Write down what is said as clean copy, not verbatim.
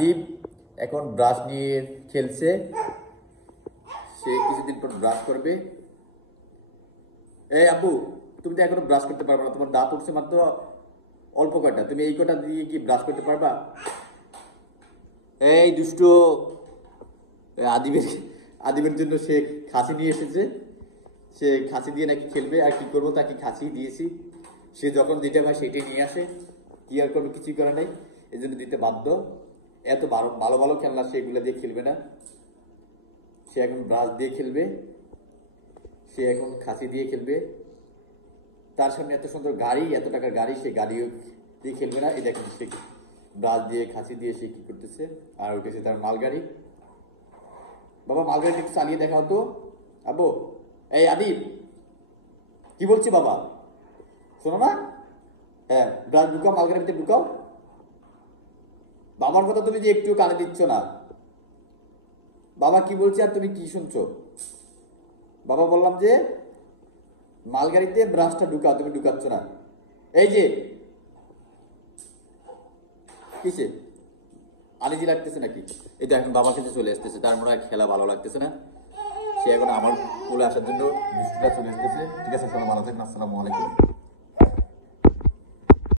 আদিব এখন ব্রাশ নিয়ে খেলছে, সে কিছুদিন পর ব্রাশ করবে। এই আব্বু, তুমি তো এখনো ব্রাশ করতে পারবে না, তোমার দাঁত উঠছে মাত্র অল্প কয়টা, তুমি এই কটা দিয়ে কি ব্রাশ করতে পারবা? এই দুষ্ট আদিবের আদিবের জন্য সে খাসি নিয়ে এসেছে, সে খাসি দিয়ে নাকি খেলবে। আর কি করবো, তাকে খাসি দিয়েছি, সে যখন যেটা পায় সেটাই নিয়ে আসে, কি আর করবে, কিছুই করে নাই, এই জন্য দিতে বাধ্য। এত ভালো ভালো ভালো খেলনা সেগুলো দিয়ে খেলবে না, সে এখন ব্রাশ দিয়ে খেলবে, সে এখন খাসি দিয়ে খেলবে। তার সামনে এত সুন্দর গাড়ি, এত টাকার গাড়ি, সে গাড়িও দিয়ে খেলবে না। এই দেখেন সে ব্রাশ দিয়ে খাসি দিয়ে সে কি করতেছে, আর উঠেছে তার মালগাড়ি। বাবা মালগাড়ি একটু চালিয়ে দেখাও তো আব্বু। এই আদিব, কি বলছি বাবা, শোনো না? হ্যাঁ, ব্রাশ ঢুকাও, মালগাড়ির ভিতরে ঢুকাও। বাবার কথা তুমি যে একটু কানে দিচ্ছ না, বাবা কি বলছে আর তুমি কি শুনছো? বাবা বললাম যে মালগাড়িতে ব্রাশটা ঢুকাও, তুমি ঢুকাচ্ছ না। এই যে কিসে আনিজি লাগতেছে নাকি? এটা এখন বাবার কাছে চলে আসতেছে, তার মনে হয় খেলা ভালো লাগতেছে না, সে এখন আমার কোলে আসার জন্য দৃষ্টিটা চলে আসতেছে। ঠিক আছে, চলো, ভালো থাকেন, আসসালামু আলাইকুম।